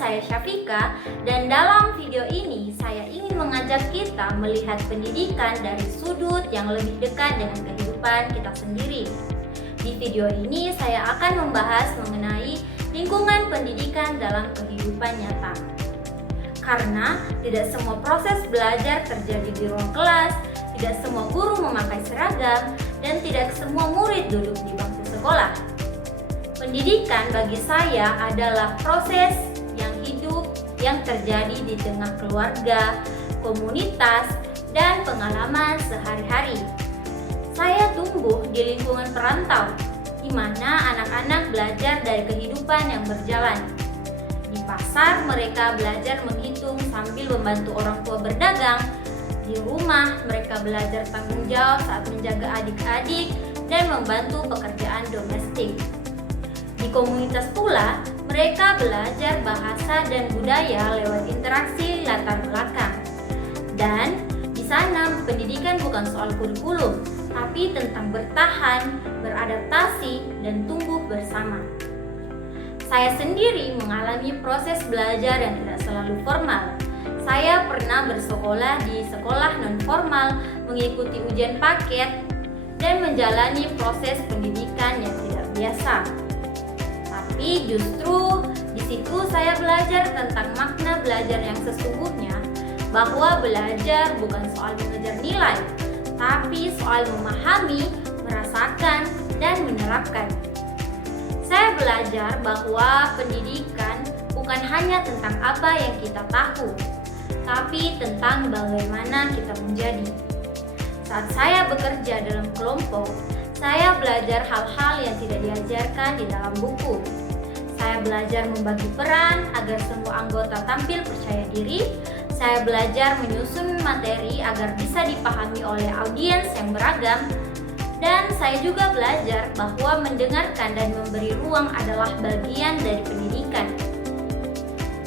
saya Syafika, dan dalam video ini saya ingin mengajak kita melihat pendidikan dari sudut yang lebih dekat dengan kehidupan kita sendiri. Di video ini saya akan membahas mengenai lingkungan pendidikan dalam kehidupan nyata. Karena tidak semua proses belajar terjadi di ruang kelas, tidak semua guru memakai seragam, dan tidak semua murid duduk di bangku sekolah. Pendidikan bagi saya adalah proses yang hidup yang terjadi di tengah keluarga, komunitas, dan pengalaman sehari-hari. Saya tumbuh di lingkungan perantau, di mana anak-anak belajar dari kehidupan yang berjalan. Di pasar mereka belajar menghitung sambil membantu orang tua berdagang. Di rumah mereka belajar tanggung jawab saat menjaga adik-adik dan membantu pekerjaan domestik. Di komunitas pula, mereka belajar bahasa dan budaya lewat interaksi latar belakang. Dan di sana pendidikan bukan soal kurikulum, tapi tentang bertahan, beradaptasi, dan tumbuh bersama. Saya sendiri mengalami proses belajar yang tidak selalu formal. Saya pernah bersekolah di sekolah non-formal, mengikuti ujian paket, dan menjalani proses pendidikan yang tidak biasa. Tapi justru di situ saya belajar tentang makna belajar yang sesungguhnya, bahwa belajar bukan soal mengejar nilai, tapi soal memahami, merasakan, dan menerapkan. Saya belajar bahwa pendidikan bukan hanya tentang apa yang kita tahu, tapi tentang bagaimana kita menjadi. Saat saya bekerja dalam kelompok, saya belajar hal-hal yang tidak diajarkan di dalam buku. Saya belajar membagi peran agar semua anggota tampil percaya diri. Saya belajar menyusun materi agar bisa dipahami oleh audiens yang beragam. Dan saya juga belajar bahwa mendengarkan dan memberi ruang adalah bagian dari pendidikan.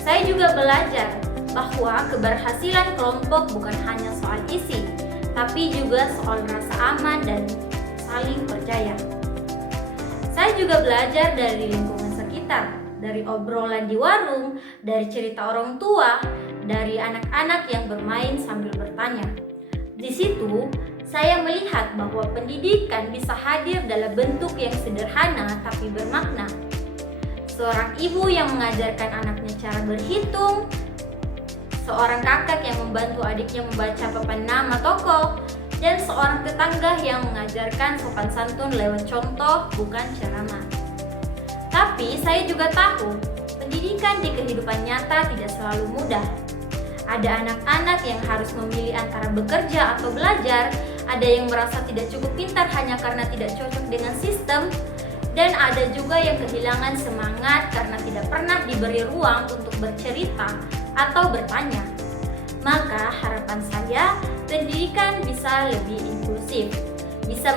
Saya juga belajar bahwa keberhasilan kelompok bukan hanya soal isi, tapi juga soal rasa aman dan saling percaya. Saya juga belajar dari lingkungan sekitar, dari obrolan di warung, dari cerita orang tua, dari anak-anak yang bermain sambil bertanya. Di situ, saya melihat bahwa pendidikan bisa hadir dalam bentuk yang sederhana tapi bermakna. Seorang ibu yang mengajarkan anaknya cara berhitung, seorang kakak yang membantu adiknya membaca papan nama tokoh, dan seorang tetangga yang mengajarkan sopan santun lewat contoh bukan ceramah. Tapi saya juga tahu, pendidikan di kehidupan nyata tidak selalu mudah. Ada anak-anak yang harus memilih antara bekerja atau belajar, ada yang merasa tidak cukup pintar hanya karena tidak cocok dengan sistem, dan ada juga yang kehilangan semangat karena tidak pernah diberi ruang untuk bercerita atau bertanya. Maka harapan saya, pendidikan bisa lebih inklusif, bisa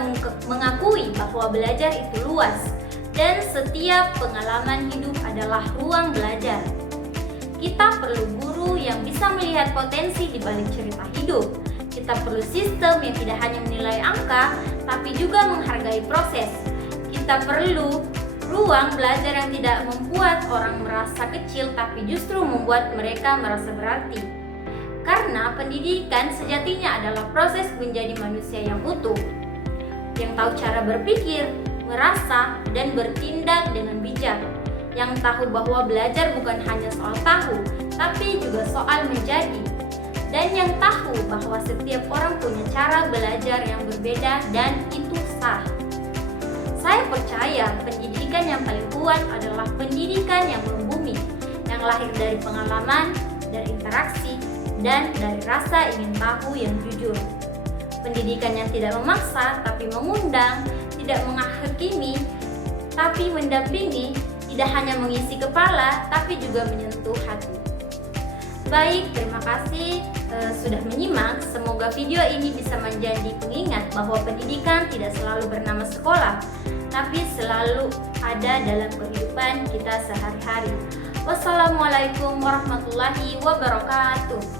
mengakui bahwa belajar itu luas, dan setiap pengalaman hidup adalah ruang belajar. Kita perlu guru yang bisa melihat potensi di balik cerita hidup. Kita perlu sistem yang tidak hanya menilai angka, tapi juga menghargai proses. Kita perlu ruang belajar yang tidak membuat orang merasa kecil, tapi justru membuat mereka merasa berarti. Karena pendidikan sejatinya adalah proses menjadi manusia yang utuh, yang tahu cara berpikir, merasa, dan bertindak dengan bijak, yang tahu bahwa belajar bukan hanya soal tahu, tapi juga soal menjadi, dan yang tahu bahwa setiap orang punya cara belajar yang berbeda dan itu sah. Saya percaya pendidikan yang paling kuat adalah pendidikan yang membumi, yang lahir dari pengalaman, dari interaksi, dan dari rasa ingin tahu yang jujur. Pendidikan yang tidak memaksa tapi mengundang, tidak menghakimi tapi mendampingi, tidak hanya mengisi kepala tapi juga menyentuh hati. Baik, terima kasih sudah menyimak. Semoga video ini bisa menjadi pengingat bahwa pendidikan tidak selalu bernama sekolah, tapi selalu ada dalam kehidupan kita sehari-hari. Wassalamualaikum warahmatullahi wabarakatuh.